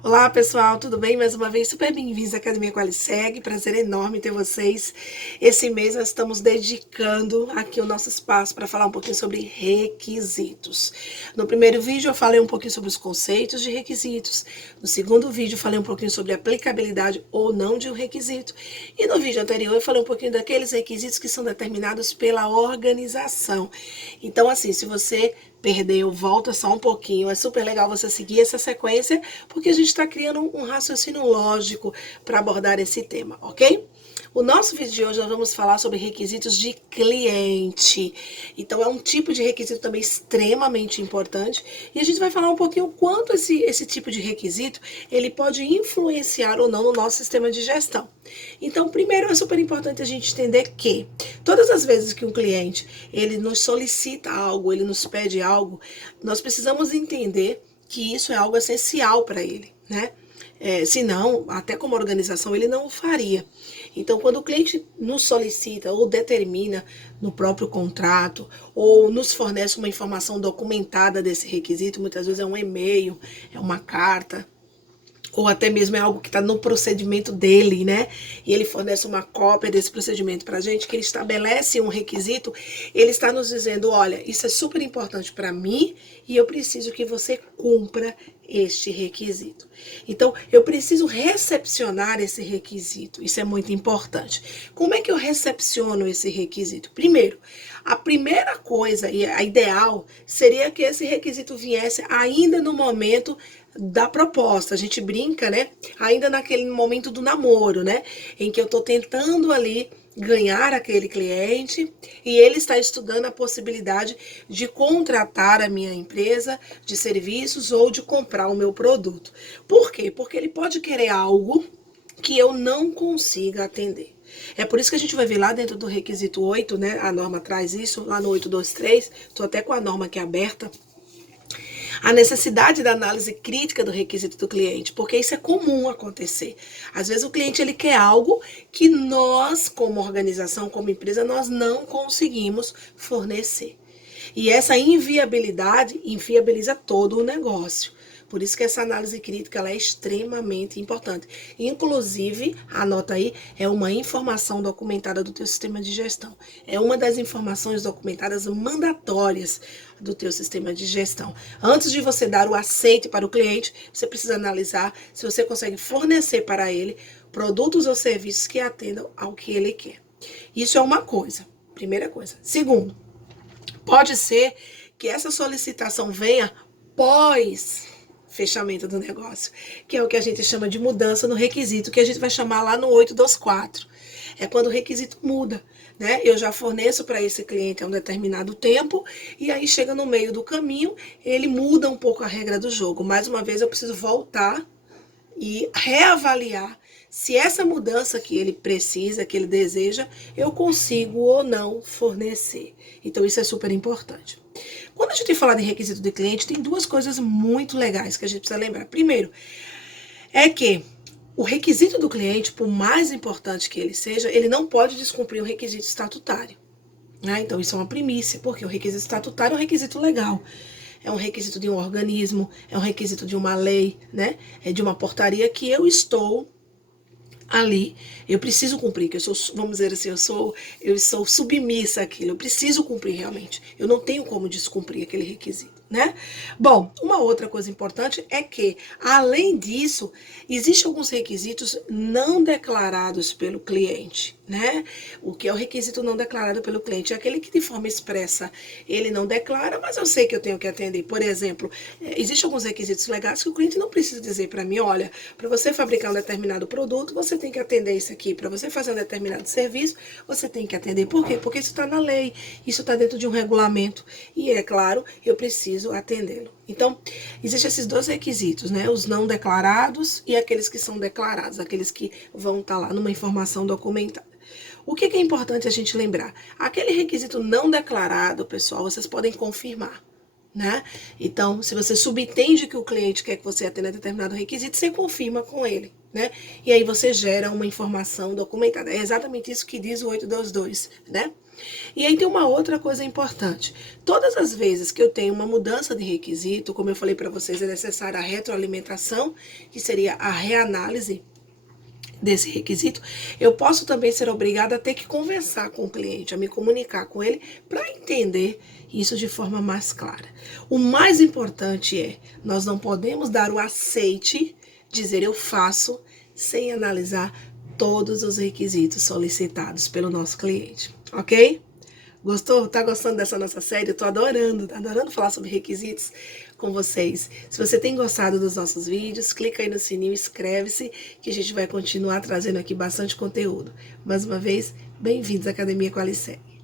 Olá pessoal, tudo bem? Mais uma vez, super bem-vindos à Academia Qualiseg, prazer enorme ter vocês. Esse mês nós estamos dedicando aqui o nosso espaço para falar um pouquinho sobre requisitos. No primeiro vídeo eu falei um pouquinho sobre os conceitos de requisitos, no segundo vídeo eu falei um pouquinho sobre a aplicabilidade ou não de um requisito, e no vídeo anterior eu falei um pouquinho daqueles requisitos que são determinados pela organização. Então assim, se você perdeu, volta só um pouquinho. É super legal você seguir essa sequência, porque a gente está criando um raciocínio lógico para abordar esse tema, ok? O nosso vídeo de hoje nós vamos falar sobre requisitos de cliente. Então é um tipo de requisito também extremamente importante e a gente vai falar um pouquinho o quanto esse tipo de requisito ele pode influenciar ou não no nosso sistema de gestão. Então, primeiro é super importante a gente entender que todas as vezes que um cliente ele nos solicita algo, ele nos pede algo, nós precisamos entender que isso é algo essencial para ele, né? Senão, até como organização, ele não o faria. Então, quando o cliente nos solicita ou determina no próprio contrato ou nos fornece uma informação documentada desse requisito, muitas vezes é um e-mail, é uma carta, ou até mesmo é algo que está no procedimento dele, né? E ele fornece uma cópia desse procedimento para a gente, que ele estabelece um requisito, ele está nos dizendo, olha, isso é super importante para mim e eu preciso que você cumpra este requisito. Então, eu preciso recepcionar esse requisito, isso é muito importante. Como é que eu recepciono esse requisito? Primeiro, a primeira coisa, e a ideal, seria que esse requisito viesse ainda no momento da proposta. A gente brinca, né? Ainda naquele momento do namoro, né? Em que eu tô tentando ali ganhar aquele cliente e ele está estudando a possibilidade de contratar a minha empresa de serviços ou de comprar o meu produto. Por quê? Porque ele pode querer algo que eu não consiga atender. É por isso que a gente vai ver lá dentro do requisito 8, né? A norma traz isso, lá no 823, estou até com a norma aqui aberta, a necessidade da análise crítica do requisito do cliente, porque isso é comum acontecer. Às vezes o cliente ele quer algo que nós, como organização, como empresa, nós não conseguimos fornecer. E essa inviabilidade inviabiliza todo o negócio. Por isso que essa análise crítica ela é extremamente importante. Inclusive, anota aí, é uma informação documentada do teu sistema de gestão. É uma das informações documentadas mandatórias do teu sistema de gestão. Antes de você dar o aceite para o cliente, você precisa analisar se você consegue fornecer para ele produtos ou serviços que atendam ao que ele quer. Isso é uma coisa, primeira coisa. Segundo, pode ser que essa solicitação venha pós fechamento do negócio, que é o que a gente chama de mudança no requisito, que a gente vai chamar lá no 824. É quando o requisito muda, né? Eu já forneço para esse cliente há um determinado tempo e aí chega no meio do caminho, ele muda um pouco a regra do jogo. Mais uma vez eu preciso voltar e reavaliar se essa mudança que ele precisa, que ele deseja, eu consigo ou não fornecer. Então isso é super importante. Quando a gente fala de requisito de cliente, tem duas coisas muito legais que a gente precisa lembrar. Primeiro, é que o requisito do cliente, por mais importante que ele seja, ele não pode descumprir o requisito estatutário. Né? Então isso é uma primícia, porque o requisito estatutário é um requisito legal. É um requisito de um organismo, é um requisito de uma lei, né? É de uma portaria que eu estou ali, eu preciso cumprir, que eu sou, vamos dizer assim, eu sou submissa àquilo, eu preciso cumprir realmente. Eu não tenho como descumprir aquele requisito, né? Bom, uma outra coisa importante é que, além disso, existem alguns requisitos não declarados pelo cliente, né? O que é o requisito não declarado pelo cliente? É aquele que de forma expressa ele não declara, mas eu sei que eu tenho que atender. Por exemplo, existem alguns requisitos legais que o cliente não precisa dizer para mim, olha, para você fabricar um determinado produto, você tem que atender isso aqui. Para você fazer um determinado serviço, você tem que atender. Por quê? Porque isso está na lei, isso está dentro de um regulamento. E é claro, eu preciso atendê-lo. Então, existem esses dois requisitos, né? Os não declarados e aqueles que são declarados, aqueles que vão estar lá numa informação documentada. O que é importante a gente lembrar? Aquele requisito não declarado, pessoal, vocês podem confirmar. Né? Então, se você subentende que o cliente quer que você atenda determinado requisito, você confirma com ele. né? E aí você gera uma informação documentada. É exatamente isso que diz o 822, né? E aí tem uma outra coisa importante. Todas as vezes que eu tenho uma mudança de requisito, como eu falei para vocês, é necessária a retroalimentação, que seria a reanálise desse requisito, eu posso também ser obrigada a ter que conversar com o cliente, a me comunicar com ele para entender isso de forma mais clara. O mais importante é, nós não podemos dar o aceite, dizer eu faço, sem analisar todos os requisitos solicitados pelo nosso cliente, ok? Gostou? Tá gostando dessa nossa série? Eu tô adorando falar sobre requisitos com vocês. Se você tem gostado dos nossos vídeos, clica aí no sininho, inscreve-se, que a gente vai continuar trazendo aqui bastante conteúdo. Mais uma vez, bem-vindos à Academia Qualicegue.